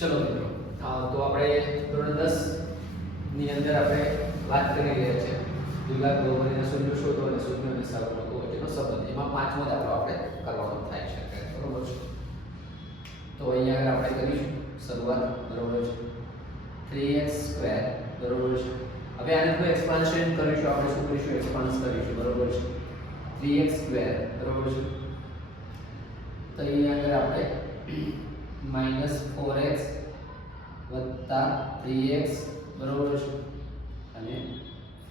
ચલો મિત્રો, તો આપણે ધોરણ 10 ની અંદર આપણે વાત કરી રહ્યા છીએ દ્વિઘાત બહુપદીના શૂન્ય શોધો અને શૂન્ય અને સહગુણકો વચ્ચેનો સંબંધ. એમાં પાંચમો દાખલો આપણે કરવાનો થાય છે, બરોબર છે. તો અહીંયા આગળ આપણે કરીશું શરૂઆત, બરોબર છે. 3x² બરોબર છે. હવે આને થોડું એક્સપાન્શન કરીશું. આપણે શું કરીશું? એક્સપાન્સ કરીશું, બરોબર છે. 3x² બરોબર છે. તો અહીંયા આગળ આપણે -4x વત્તા 3x બરોબર છે અને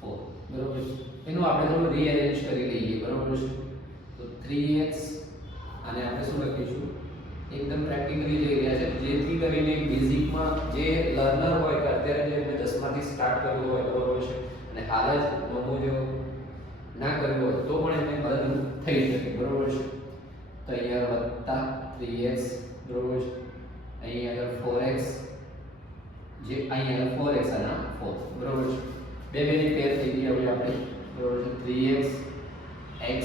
4 બરોબર છે. એનું આપણે થોડું રીઅરેન્જ કરી લઈએ, બરોબર છે. તો 3x અને આપણે શું લખીશું? એકદમ પ્રેક્ટિકલી લઈ રહ્યા છે, જેથી કરીને બેઝિકમાં જે લર્નર હોય કે અત્યારે જે મેં 10 માંથી સ્ટાર્ટ કર્યું હોય, બરોબર છે, અને હાલ જ નમૂનો ના કર્યો હોય તો પણ એમને બધું થઈ શકે, બરોબર છે. તો અહીંયા વત્તા 3x બરોબર છે, અહીંયા આગળ 4x, જે અહીંયા 4x અને 4 બરોબર છે. બે ની પેર થઈ ગઈ હવે આપણે, બરોબર છે. 3x x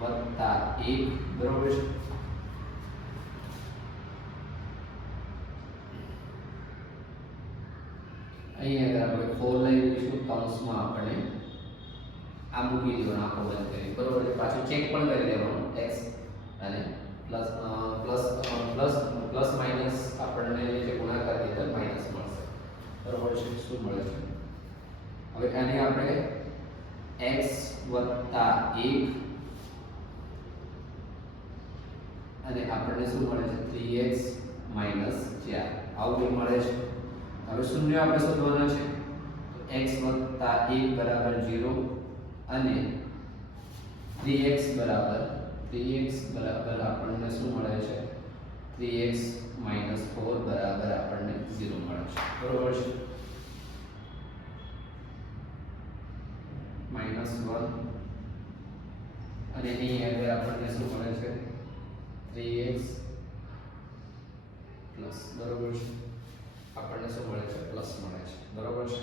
વત્તા 1 બરોબર છે. અહીંયા આગળ આપણે 4 લઈ લઈશું કૌંસમાં, આપણે આ મૂકી દેવાનો, આખો બંધ કરી, બરોબર છે. પાછું ચેક પણ કરી દેવાનું x અને પ્લસ માઇનસ આપણને જે ગુણાકાર દીધો માઇનસ મળશે, બરોબર છે. શું મળે છે? હવે આને આપણે x વત્તા 1 અને આપણને શું મળે છે? 3x માઇનસ 4 આવું કંઈ મળે છે. હવે શૂન્ય આપણે શોધવાના છે. તો x વત્તા 1 બરાબર 0 અને 3x બરાબર આપણને શું મળે છે? 3x માઇનસ 4 બરાબર આપણને 0 મળે છે, બરોબર છે. -1 અને અહીં આગળ આપણને શું મળે છે? 3x પ્લસ, બરોબર છે. આપણને શું મળે છે? પ્લસ મળે છે, બરોબર છે.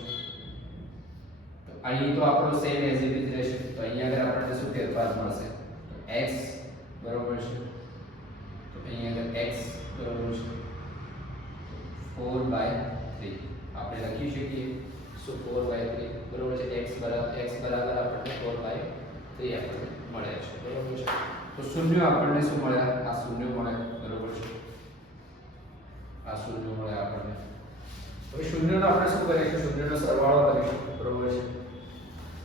તો અહીં તો આપણો સેમ એઝ ઇટ ઇઝ રહેશે. તો અહીંયા આગળ આપણને શું ફેરફાર મળશે? x બરોબર છે. તો અહીંયા આગળ x બરોબર છે 4/3 આપણે લખી શકીએ. શું 4/3 બરોબર છે. x બરાબર આપણને 4/3 આપણને મળે છે, બરોબર છે. તો શૂન્ય આપણને શું મળે? આ શૂન્ય મળે, બરોબર છે. આ શૂન્ય મળે આપણને. હવે શૂન્યનો આપણે શું કરીશું? શૂન્યનો સરવાળો કરીશું, બરોબર છે.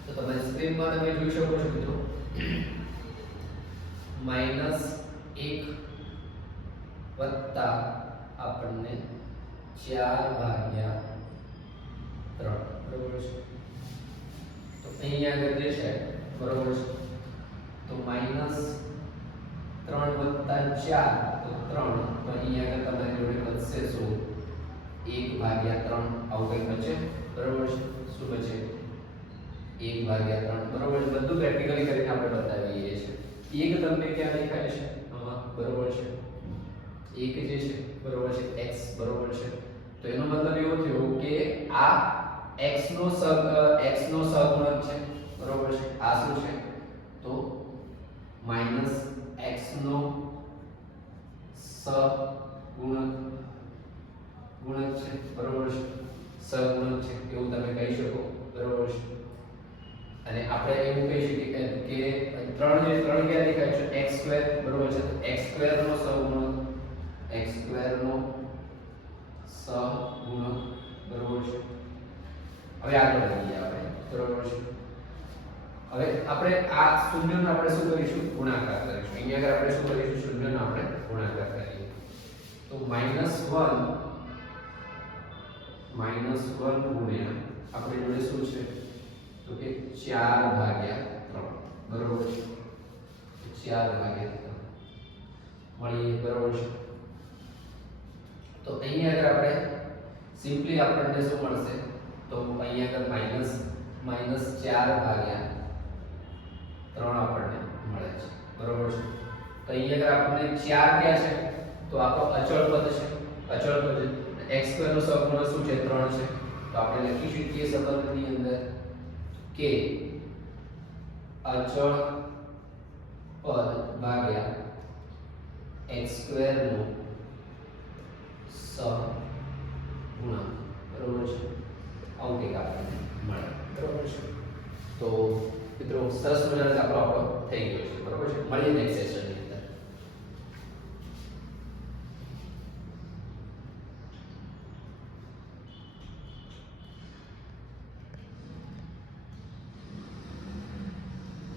તો તમે સ્ક્રીનમાં તમે જોઈ શકો છો મિત્રો, -1 વત્તા આપણને 4/3 બરોબર છે. તો અહીંયા આગળ જે છે, બરોબર છે, તો -3 વત્તા 4 તો 3. તો અહીંયા આગળ તમારી જોડે બચશે શું? 1/3 આવું કંઈ બચે, બરોબર છે. શું બચે? 1/3 બરોબર છે. બધું પ્રેક્ટિકલી કરીને આપણે બતાવીએ છીએ. 1 તમને ક્યાં દેખાય છે? આમાં, બરોબર છે. 1 જે છે, બરોબર છે, x બરોબર છે. તો એનો મતલબ એવો થયો કે આ x નો સહગુણક છે, બરોબર છે. આ શું છે? તો -x નો ગુણક છે, બરોબર છે. સહગુણક છે એવું તમે કહી શકો, બરોબર છે. અને આપણે એવું કહી શકીએ કે 3 ક્યાં દેખાય છે? x², બરોબર છે. તો x² નો સહગુણક, બરોબર છે. હવે આગળ વધીએ આપણે, બરોબર છે. હવે આપણે આ શૂન્યનો આપણે શું કરીશું? ગુણાકાર કરીશું. અહીંયા આગળ આપણે શું કરીશું? શૂન્યનો આપણે ગુણાકાર કરીએ. તો -1 ગુણ્યા આપણી જોડે શું છે? તો કે 4/3 બરોબર છે. 4/3 મળીએ, બરોબર છે. તો અહીંયા આગળ આપણે સિમ્પલી આપણને શું મળશે? તો અહીંયા આગળ -4/3 આપણને મળે છે, બરોબર છે. તો અહીંયા આગળ આપણને 4 ક્યાં છે? તો આપણો અચળ પદ છે, અચળ પદ છે. x² નો સહગુણક શું છે? 3 છે. તો આપણે લખી શકીએ સંબંધની અંદર કે અચળ પદ ભાગ્યા x² નો સહગુણક તો મિત્રો સરસ મજાનો દાખલો આપણો થઈ ગયો છે. બરોબર છે. મળીએ નેક્સ્ટ સેશન.